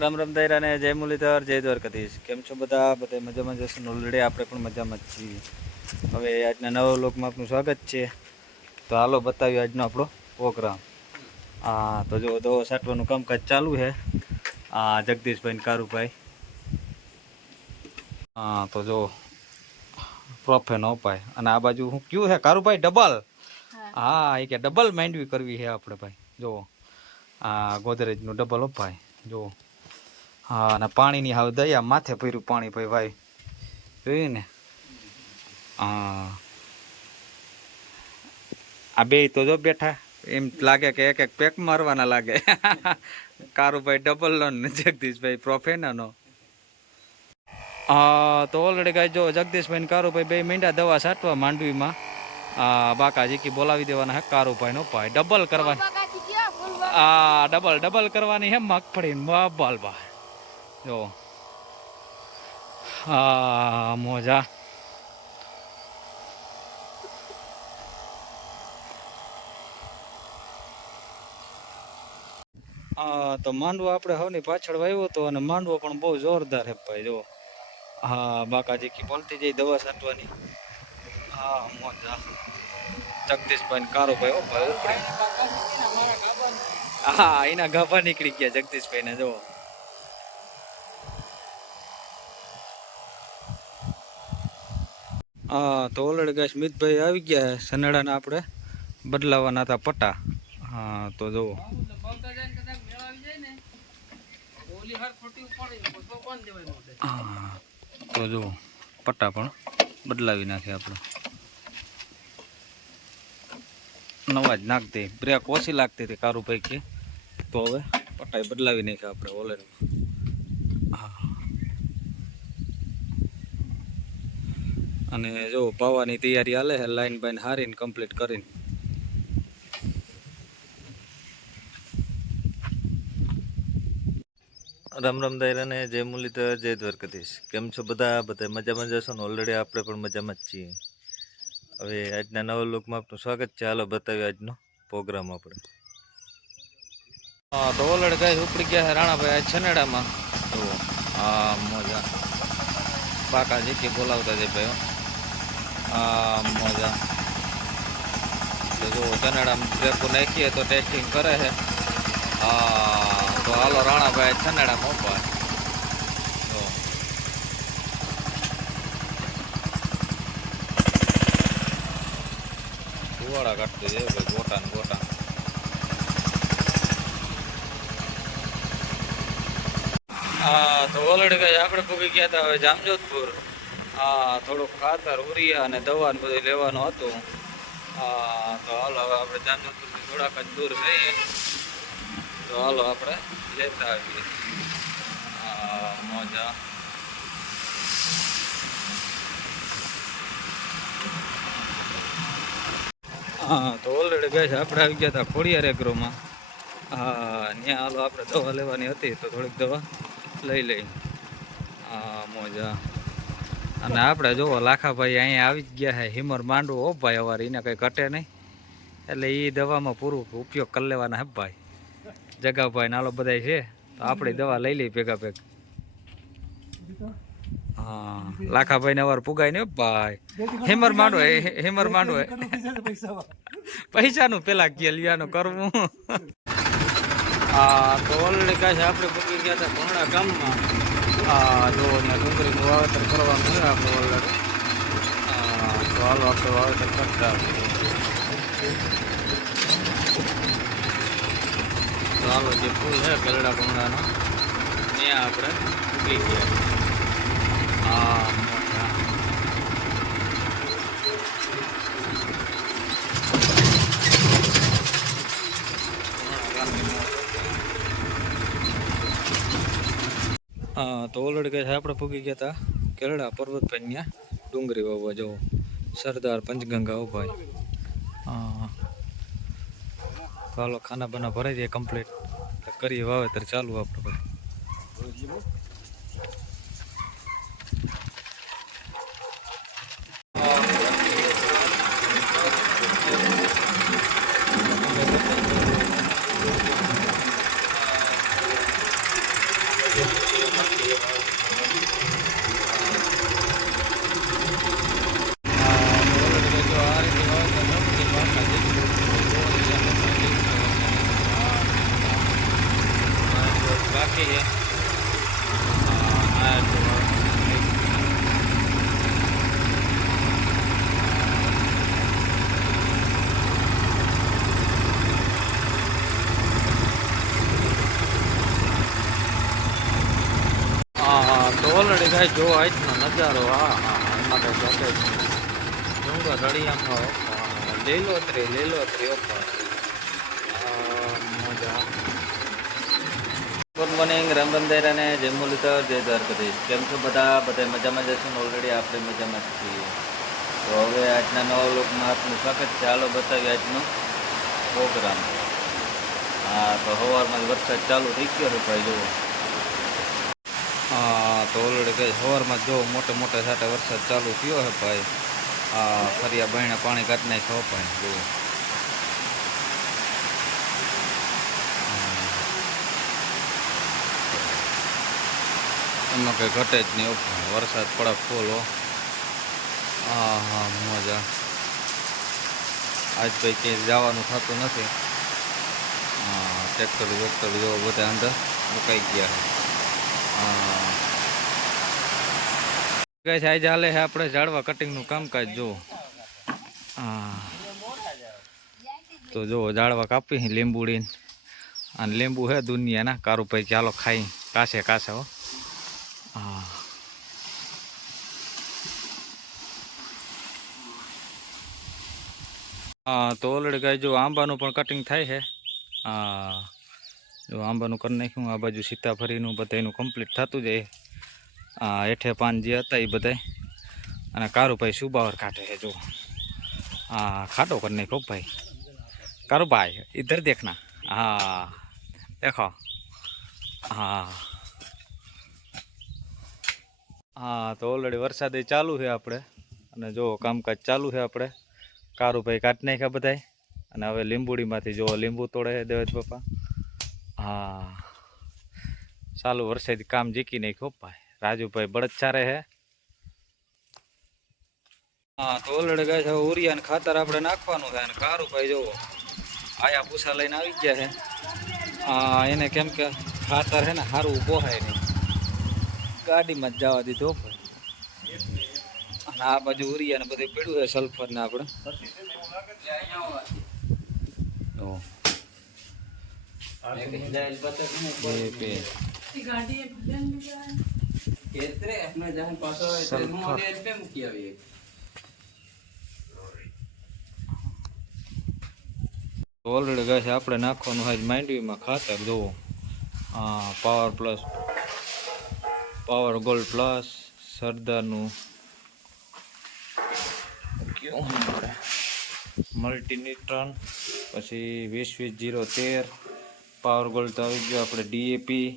રામ રામ દાયરા ને જય મુરલીધર જય દ્વારકાધીશ. કેમ છો બધા મજામાં જશો ઓલરેડી આપણે પણ મજામાં જ છીએ. હવે આજના નવા લોકમાં આપનું સ્વાગત છે. તો હાલો બતાવ્યું આજનો આપણો પ્રોગ્રામ. હા તો જો દવા છાંટવાનું કામકાજ ચાલુ છે. જગદીશભાઈ ને કારુભાઈ. હા તો જો પ્રોફેનો અપાય અને આ બાજુ હું કયું છે કારુભાઈ ડબલ. હા એ કે ડબલ માંડવી કરવી છે આપણે ભાઈ. જો ગોદરેજનું ડબલ અપાય જો. હા અને પાણીની હાવ દયા માથે ભર્યું પાણી ભાઈ ભાઈ જોયું ને. હા આ બે તો જો બેઠા એમ લાગે કે એક એક પેક મારવાના લાગે. કારુભાઈ ડબલ નો ને જગદીશભાઈ પ્રોફેનો. હા તો ઓલરેડી ગાય જો જગદીશભાઈ ને કારુભાઈ બે મીંડા દવા છાંટવા માંડવીમાં. બાકાજી કી બોલાવી દેવાના હે કારુભાઈ નો ભાઈ ડબલ કરવાની. ડબલ કરવાની હે મગફળી બબાલ બા જો. હા મોજા. હા તો માંડવો આપણે હવની પાછળ વાવ્યો હતો અને માંડવો પણ બહુ જોરદાર હે ભાઈ જો. હા બાકાજી કી બોલતી જઈ દવા છાંટવાની. હા મોજા જગદીશભાઈ કારુભાઈ ઓ ભાઈ ઉપડી. હા એના ગાભા નીકળી ગયા જગદીશભાઈ ને જો. હા તો ઓલરેડી ગાય સ્મિતભાઈ આવી ગયા સનેડાના આપણે બદલાવાના હતા પટ્ટા. હા તો જુઓ હા તો જુઓ પટ્ટા પણ બદલાવી નાખે આપણે. નવા જ નાખતી બ્રેક ઓછી લાગતી હતી કારુભાઈ કે તો હવે પટ્ટા બદલાવી નાખ્યા આપણે ઓલરેડી. હા અને જો પાવાની તૈયારી હાલે છે લાઈન બાઈન હારીને કમ્પ્લીટ કરીને. રામ રામ દાયરા ને જય મુરલીધર જય દ્વારકાધીશ. કેમ છો બધા મજામાં જશો ને ઓલરેડી આપણે પણ મજામાં જ છીએ. હવે આજના નવા લોકમાં આપનું સ્વાગત છે. હાલો બતાવ્યું આજનો પ્રોગ્રામ આપણે. હા તો ઓલરેડી ગાય ઉપડી ગયા છે રાણાભાઈ આજ છનેડામાં. તો હા મોજા બાકાજી કે બોલાવતા જઈ ભાઈ. હા મોજા તો જો છનેડામાં બ્રેકો નાખીએ તો ટેસ્ટિંગ કરે છે. હા તો હાલો રાણાભાઈ છનેડામાં ઉભા જો. ધુવાડા કાઢતી જાય ભાઈ ગોટા ને ગોટા. હા તો ઓલરેડી કઈ આપણે પૂગી ગયા હતા હવે જામજોધપુર. હા થોડુંક ખાતર ઉરિયા અને દવા ને બધું લેવાનું હતું. હા તો હાલો હવે આપણે જામજોધપુરથી થોડાક જ દૂર જઈએ તો હાલો આપણે લેતા આવીએ. હા મોજા હા તો ઓલરેડી ગઈ છે આપણે આવી ગયા હતા ખોડિયાર એગ્રોમાં. હા ત્યાં હાલો આપણે દવા લેવાની હતી તો થોડીક દવા લઈ લઈ. હા મોજા અને આપણે જોવો લાખાભાઈ અહીંયા આવી જ ગયા છે હિમર માંડવો હો ભાઈ અવાર એને કંઈ ઘટે નહીં એટલે એ દવામાં પૂરું ઉપયોગ કરી લેવાના હે ભાઈ. જગાભાઈ નાલો બધા છે તો આપણે દવા લઈ લઈ ભેગા ભેગ. હા લાખાભાઈ ને અવાર પુગાય ને ભાઈ હિમર માંડવો હિમર માંડવો પૈસાનું પેલા કેલિયાનું કરવું. હા તો ઓલરેડી કાંઈ આપણે પૂગી ગયા હતા ભોંડા ગામમાં. હા જો અહીંયા ડુંગળીનું વાવેતર કરવાનું છે આપણે ઓલરેડી. હા તો હાલો આપણે વાવેતર કરતા તો હાલો જે ફૂલ છે ગરડા ભોંડાનો ત્યાં આપણે પૂગી ગયા. હા હા તો ઓલરેડી કહે છે આપણે પૂગી ગયા હતા કેરડા પર્વતભાઈ ત્યાં ડુંગળી વાવવા જવો સરદાર પંચગંગા હો ભાઈ. હા ચાલો ખાના બાના ભરાઈ જાય કમ્પ્લીટ કરીએ વાવેતર ચાલુ આપણે બધું. બાકી છે તો ઓલરેડી ગાય જો આજનો નજારો હા એમાં કઈ ઘટે જ નહીં ડુંગર રળિયામાં લીલોતરી ઓપર મજા. ગુડ મોર્નિંગ, રામ રામ દૈરા ને જય મુરલીધર, જય દ્વારકાધીશ. કેમ છો બધા મજામાં જશો ને? ઓલરેડી આપણે મજામાં છીએ. તો હવે આજના નવા લોકમાં આપનું સ્વાગત છે. હાલો બતાવીએ આજનો પ્રોગ્રામ. હા, તો સવારમાં વરસાદ ચાલુ થઈ ગયો છે ભાઈ, જુઓ. હા, તો ઓલરેડી કઈ સવારમાં જો મોટા છાંટા વરસાદ ચાલુ થયો છે ભાઈ. હા, ફરિયા બહેણા પાણી કાઢી નાખ્યો ભાઈ, જુઓ. એમાં કંઈ ઘટે જ નહીં, વરસાદ પડે ફૂલ હો. હા હા, મજા. આજ ભાઈ ક્યાંય જવાનું થતું નથી. હા, ટ્રેક્ટર જો બધા અંદર મુકાઈ ગયા. હા, કહે છે આજે હાલે છે આપણે ઝાડવા કટિંગનું કામકાજ. જુઓ, હા, તો જુઓ ઝાડવા કાપી લીંબુડીને. અને લીંબુ હે દુનિયાના. કારુભાઈ ચાલો ખાઈ કાસે હો. હા, હા, તો ઓલરેડી ગાય જો આંબાનું પણ કટિંગ થાય છે. હા, જો આંબાનું કરી નાખ્યું. આ બાજુ સીતાફળીનું બધાનું કમ્પ્લીટ થતું જાય. હા, હેઠે પાન જે હતા એ બધા. અને કારુભાઈ સુબાવર કાઢે છે જો. હા, ખાટો કરી નાખ્યો ભાઈ. કારુભાઈ ઇધર દેખના. હા, દેખો. હા હા, તો ઓલરેડી વરસાદ ચાલુ છે આપણે. અને જો કામકાજ ચાલુ છે આપણે. કારુભાઈ કાઢી નાખ્યા બધા. અને હવે લીંબુડીમાંથી જો લીંબુ તોડે છે દેવેશ પપ્પા. હા, ચાલુ વરસાદી કામ જીકી નાખ્યો ભાઈ. રાજુભાઈ બળદ ચારે છે. હા, તો ઓલરેડી ગાય છે ઉરિયાને ખાતર આપણે નાખવાનું છે. અને કારુભાઈ જોવો આયા પૂછા લઈને આવી ગયા છે. હા, એને કેમ કે ખાતર છે ને સારું પોહાય નહીં, ગાડીમાં જ જવા દીધો ભાઈ. અને આ બાજુ ઉરિયા ને બધું પીડ્યું છે સલ્ફર ને આપણે. ઓલરેડી ગાય છે આપણે નાખવાનું હોય માંડવીમાં ખાતર. જુઓ, હા, પાવર ગોલ્ડ પ્લસ સરદારનું મલ્ટીન્યુટ્રન, પછી 20-20-0-13 પાવર ગોલ્ડ તો આવી ગયો. આપણે ડીએપી,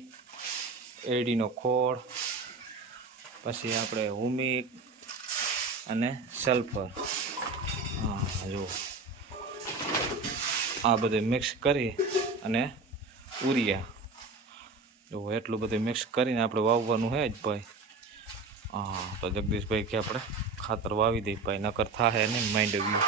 એડીનો ખોળ, પછી આપણે હુમિક અને સલ્ફર. હા, જુઓ આ બધું મિક્સ કરી અને ઉરિયા જો એટલું બધું મિક્સ કરીને આપણે વાવવાનું છે જ ભાઈ. હા, તો જગદીશભાઈ કે આપણે ખાતર વાવી દઈએ ભાઈ, નકર થાય નહીં માંડવ્યું.